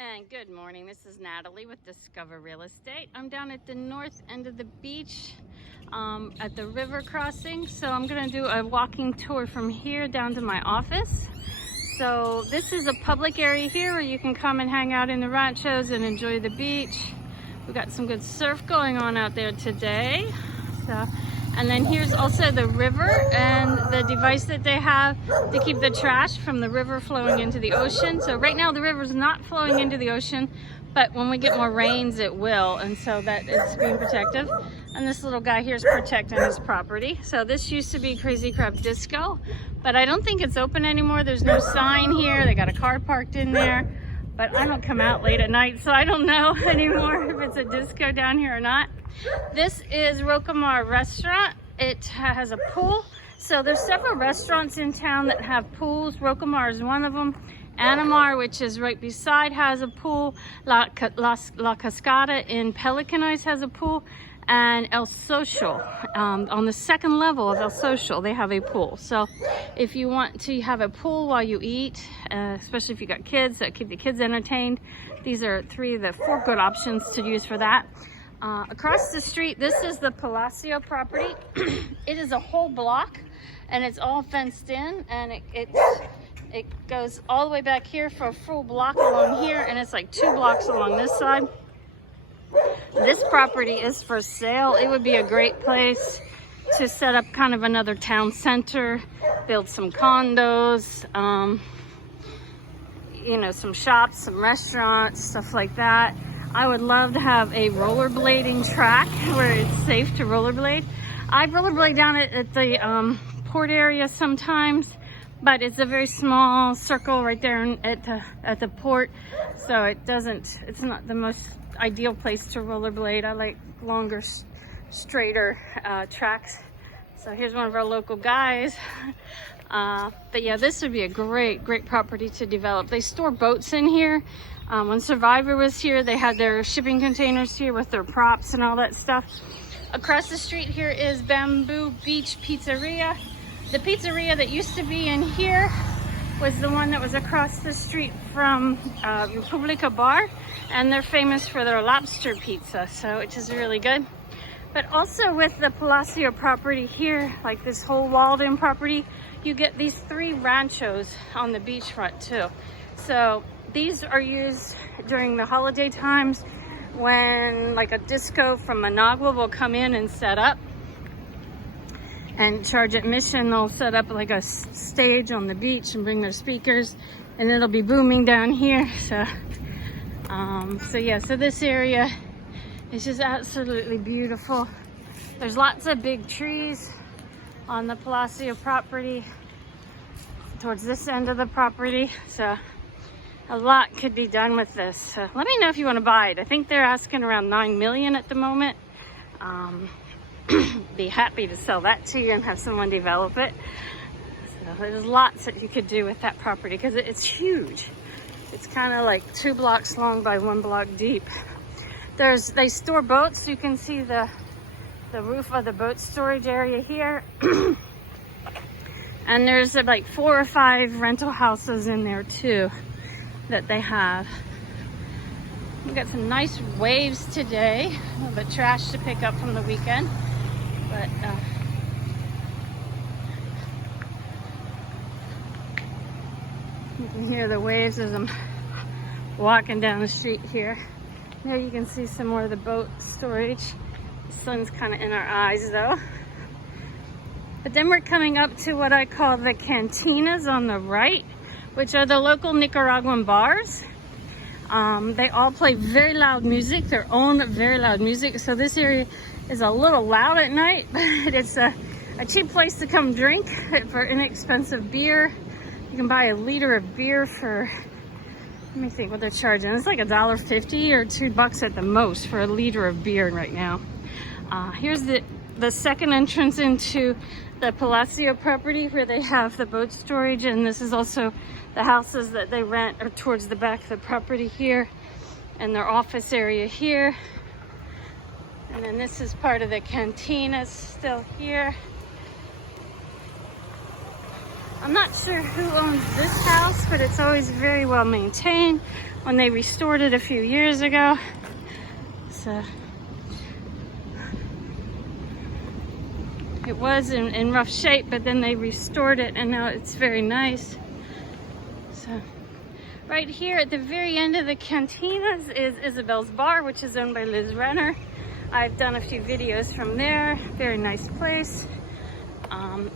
And good morning, this is Natalie with Discover Real Estate. I'm down at the north end of the beach at the river crossing. So I'm gonna do a walking tour from here down to my office. So this is a public area here where you can come and hang out in the ranchos and enjoy the beach. We've got some good surf going on out there today. And then here's also the river and the device that they have to keep the trash from the river flowing into the ocean. So right now the river's not flowing into the ocean, but when we get more rains it will, and so that is being protective. And this little guy here is protecting his property. So this used to be Crazy Crab Disco, but I don't think it's open anymore. There's no sign here. They got a car parked in there, but I don't come out late at night, so I don't know anymore if it's a disco down here or not. This is Rokamar Restaurant. It has a pool. So there's several restaurants in town that have pools. Rokamar is one of them. Anamar, which is right beside, has a pool. La Cascada in Pelican Ice has a pool. And El Social, on the second level of El Social, they have a pool. So if you want to have a pool while you eat, especially if you got kids, that keep the kids entertained, these are three of the four good options to use for that. Across the street, this is the Palacio Property. It is a whole block and it's all fenced in, and it goes all the way back here for a full block along here, and it's like 2 blocks along this side. This property is for sale. It would be a great place to set up kind of another town center, build some condos, you know, some shops, some restaurants, stuff like that. I would love to have a rollerblading track where it's safe to rollerblade. I rollerblade down at the port area sometimes, but it's a very small circle right there at the port, so it's not the most ideal place to rollerblade. I like longer, straighter tracks. So here's one of our local guys. But yeah, this would be a great property to develop. They store boats in here. When Survivor was here, they had their shipping containers here with their props and all that stuff. Across the street here is Bamboo Beach Pizzeria. The pizzeria that used to be in here was the one that was across the street from Republica Bar, and they're famous for their lobster pizza, so which is really good. But also with the Palacio property here, like this whole walled-in property, you get these 3 ranchos on the beachfront too. So these are used during the holiday times when like a disco from Managua will come in and set up and charge admission. They'll set up like a stage on the beach and bring their speakers, and it'll be booming down here. So so this area is just absolutely beautiful. There's lots of big trees on the Palacio property towards this end of the property, so a lot could be done with this. So let me know if you want to buy it. I think they're asking around $9 million at the moment. Be happy to sell that to you and have someone develop it. So there's lots that you could do with that property because it's huge. It's kind of like 2 blocks long by 1 block deep. They store boats. You can see the roof of the boat storage area here. And there's like 4 or 5 rental houses in there too that they have. We've got some nice waves today. A little bit trash to pick up from the weekend. But you can hear the waves as I'm walking down the street here. There you can see some more of the boat storage. The sun's kind of in our eyes though. But then we're coming up to what I call the cantinas on the right, which are the local Nicaraguan bars. They all play very loud music, their own very loud music. So this area is a little loud at night, but it's a cheap place to come drink for inexpensive beer. You can buy a liter of beer for, let me think what they're charging. It's like $1.50 or $2 at the most for a liter of beer right now. Here's the second entrance into the Palacio property where they have the boat storage, and this is also the houses that they rent are towards the back of the property here, and their office area here. And then this is part of the cantinas still here. I'm not sure who owns this house, but it's always very well maintained. When they restored it a few years ago. So it was in rough shape, but then they restored it and now it's very nice. So right here at the very end of the cantinas is Isabel's Bar, which is owned by Liz Renner. I've done a few videos from there. Very nice place.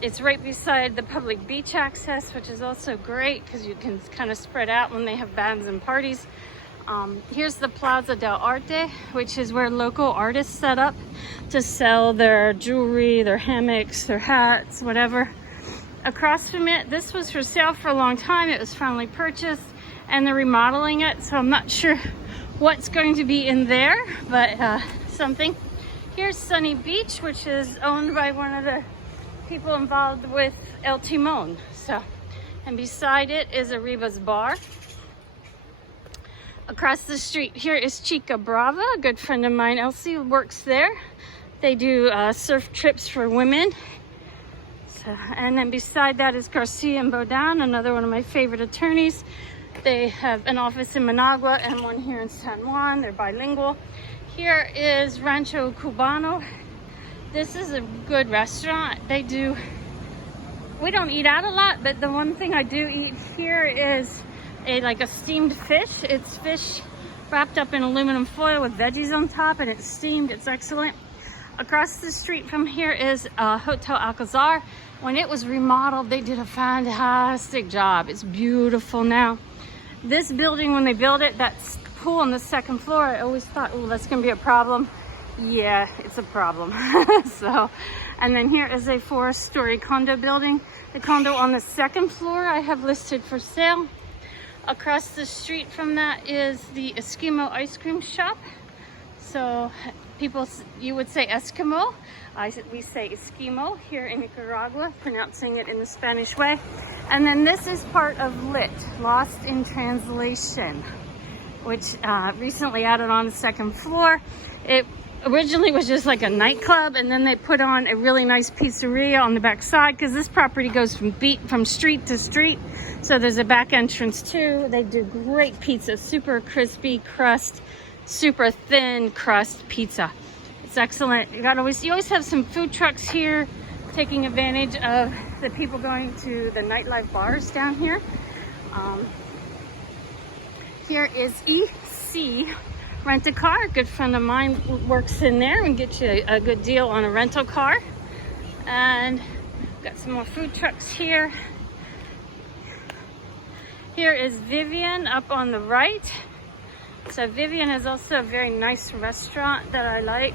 It's right beside the public beach access, which is also great because you can kind of spread out when they have bands and parties. Here's the Plaza del Arte, which is where local artists set up to sell their jewelry, their hammocks, their hats, whatever. Across from it, this was for sale for a long time. It was finally purchased and they're remodeling it, so I'm not sure what's going to be in there, but something. Here's Sunny Beach, which is owned by one of the people involved with El Timon. So, and beside it is Arriba's Bar. Across the street here is Chica Brava, a good friend of mine. Elsie works there. They do surf trips for women. So, and then beside that is Garcia and Bodan, another one of my favorite attorneys. They have an office in Managua and one here in San Juan. They're bilingual. Here is Rancho Cubano. This is a good restaurant. We don't eat out a lot, but the one thing I do eat here is like a steamed fish. It's fish wrapped up in aluminum foil with veggies on top, and it's steamed. It's excellent. Across the street from here is Hotel Alcazar. When it was remodeled, they did a fantastic job. It's beautiful now. This building, when they built it, that pool on the second floor, I always thought, oh, that's gonna be a problem. Yeah, it's a problem. So, and then here is a 4-story condo building. The condo on the second floor I have listed for sale. Across the street from that is the Eskimo ice cream shop. So people, you would say Eskimo. We say Eskimo here in Nicaragua, pronouncing it in the Spanish way. And then this is part of LIT, Lost in Translation, which recently added on the second floor. It originally was just like a nightclub, and then they put on a really nice pizzeria on the back side because this property goes from street to street. So there's a back entrance too. They do great pizza, super crispy crust, super thin crust pizza. It's excellent. You always have some food trucks here, taking advantage of the people going to the nightlife bars down here. Here is EC Rent a Car. A good friend of mine works in there and gets you a good deal on a rental car. And got some more food trucks here. Here is Vivian up on the right. So Vivian is also a very nice restaurant that I like.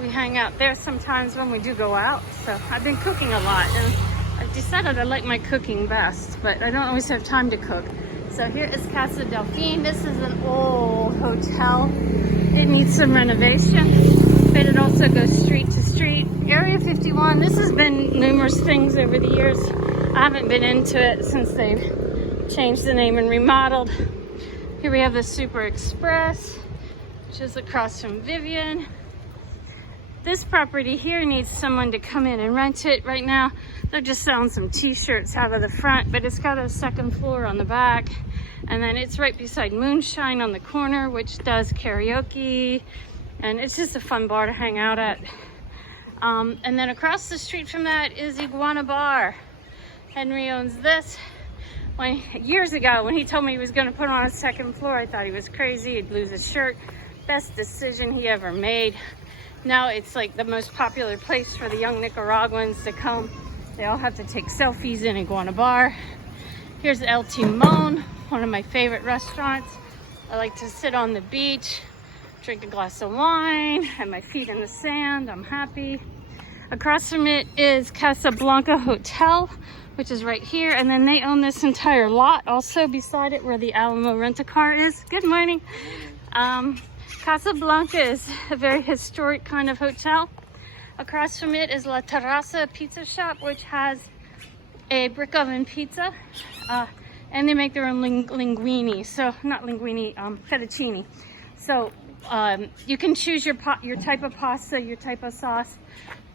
We hang out there sometimes when we do go out. So I've been cooking a lot and I've decided I like my cooking best, but I don't always have time to cook. So here is Casa Delfine. This is an old hotel. It needs some renovation, but it also goes street to street. Area 51, this has been numerous things over the years. I haven't been into it since they've changed the name and remodeled. Here we have the Super Express, which is across from Vivian. This property here needs someone to come in and rent it. Right now, they're just selling some t-shirts out of the front, but it's got a second floor on the back. And then it's right beside Moonshine on the corner, which does karaoke. And it's just a fun bar to hang out at. And then across the street from that is Iguana Bar. Henry owns this. Years ago, when he told me he was going to put on a second floor, I thought he was crazy. He'd lose his shirt. Best decision he ever made. Now it's like the most popular place for the young Nicaraguans to come. They all have to take selfies in Iguana Bar. Here's El Timon, one of my favorite restaurants. I like to sit on the beach, drink a glass of wine, have my feet in the sand. I'm happy. Across from it is Casablanca Hotel, which is right here. And then they own this entire lot also beside it where the Alamo Rent-A-Car is. Good morning. Casablanca is a very historic kind of hotel. Across from it is La Tarrazza pizza shop, which has a brick oven pizza. And they make their own linguine. So, not linguine, fettuccine. So, you can choose your type of pasta, your type of sauce.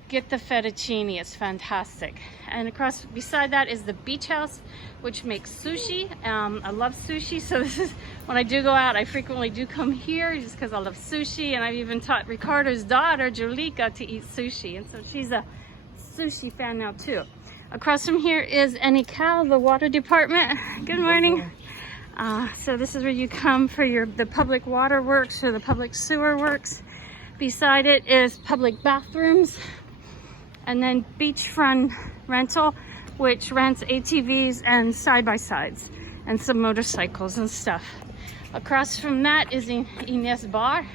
get the fettuccine. It's fantastic. And across beside that is the beach house, which makes sushi. I love sushi, so this is when I do go out, I frequently do come here just because I love sushi. And I've even taught Ricardo's daughter Julika to eat sushi, and so she's a sushi fan now too. Across from here is Enical, the water department. Good morning. So this is where you come for the public water works or the public sewer works. Beside it is public bathrooms, and then beachfront rental, which rents ATVs and side-by-sides and some motorcycles and stuff. Across from that is Inez Bar,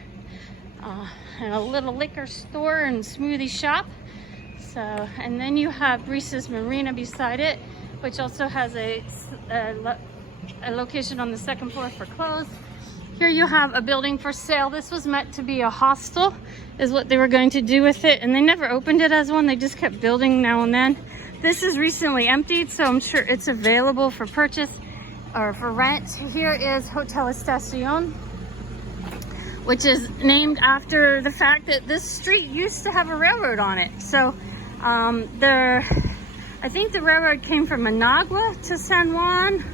and a little liquor store and smoothie shop. So, and then you have Reese's Marina beside it, which also has a location on the second floor for clothes. Here you have a building for sale. This was meant to be a hostel, is what they were going to do with it, and they never opened it as one. They just kept building now and then. This is recently emptied, so I'm sure it's available for purchase or for rent. Here is Hotel Estacion, which is named after the fact that this street used to have a railroad on it. So I think the railroad came from Managua to San Juan.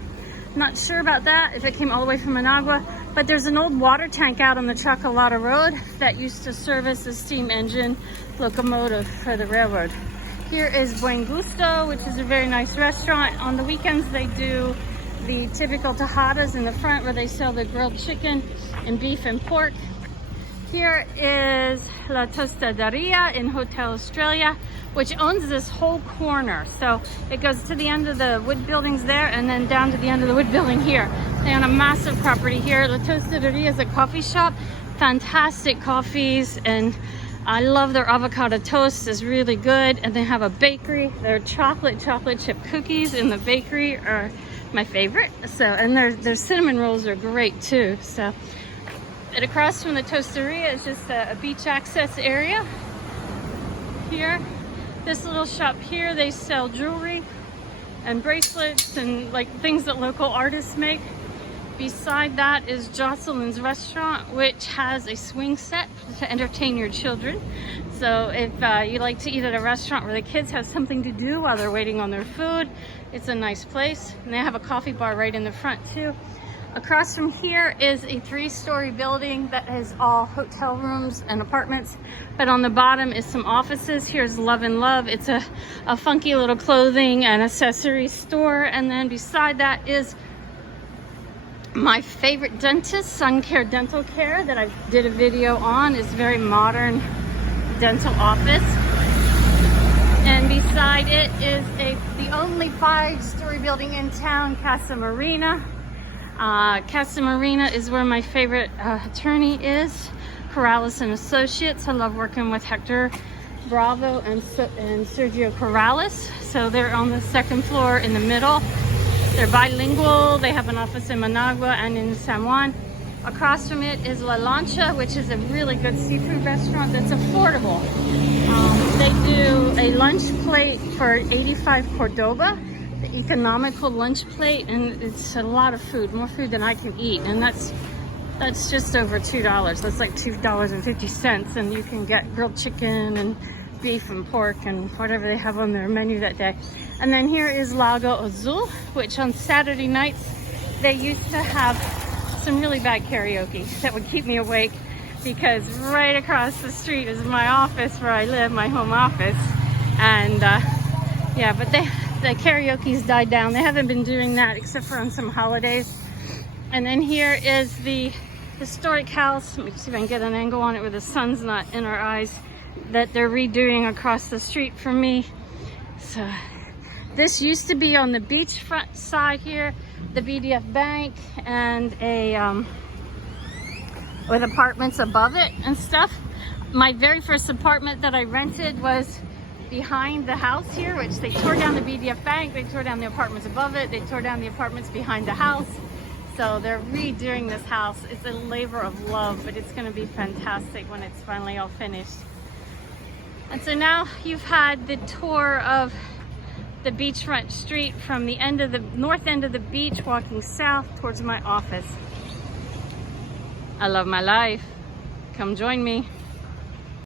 Not sure about that, if it came all the way from Managua, but there's an old water tank out on the Chocolata Road that used to service the steam engine locomotive for the railroad. Here is Buen Gusto, which is a very nice restaurant. On the weekends, they do the typical tajadas in the front where they sell the grilled chicken and beef and pork. Here is La Tostaderia in Hotel Australia, which owns this whole corner. So it goes to the end of the wood buildings there and then down to the end of the wood building here. They own a massive property here. La Tostaderia is a coffee shop. Fantastic coffees, and I love their avocado toast. It's really good. And they have a bakery. Their chocolate chip cookies in the bakery are my favorite. So, and their cinnamon rolls are great too. So, and across from the Tosteria is just a beach access area. Here, this little shop here, they sell jewelry and bracelets and like things that local artists make. Beside that is Jocelyn's restaurant, which has a swing set to entertain your children. So if you like to eat at a restaurant where the kids have something to do while they're waiting on their food, it's a nice place. And they have a coffee bar right in the front too. Across from here is a 3-story building that has all hotel rooms and apartments, but on the bottom is some offices. Here's Love and Love. It's a funky little clothing and accessory store. And then beside that is my favorite dentist, Sun Care Dental Care, that I did a video on. It's very modern dental office. And beside it is the only 5-story building in town, Casa Marina. Casa Marina is where my favorite attorney is, Corrales and Associates. I love working with Hector Bravo and Sergio Corrales. So they're on the second floor in the middle. They're bilingual. They have an office in Managua and in San Juan. Across from it is La Lancha, which is a really good seafood restaurant that's affordable. They do a lunch plate for 85 Cordoba. The economical lunch plate, and it's a lot of food, more food than I can eat, and that's just over $2. That's like $2.50, and you can get grilled chicken and beef and pork and whatever they have on their menu that day. And then here is Lago Azul, which on Saturday nights they used to have some really bad karaoke that would keep me awake, because right across the street is my office where I live, my home office. And yeah, but the karaoke's died down. They haven't been doing that except for on some holidays. And then here is the historic house. Let me see if I can get an angle on it where the sun's not in our eyes, that they're redoing across the street from me. So this used to be on the beachfront side here, the BDF Bank, and with apartments above it and stuff. My very first apartment that I rented was behind the house here, which they tore down the BDF Bank, they tore down the apartments above it, they tore down the apartments behind the house. So they're redoing this house. It's a labor of love, but it's gonna be fantastic when it's finally all finished. And so now you've had the tour of the beachfront street from the end of the north end of the beach, walking south towards my office. I love my life. Come join me.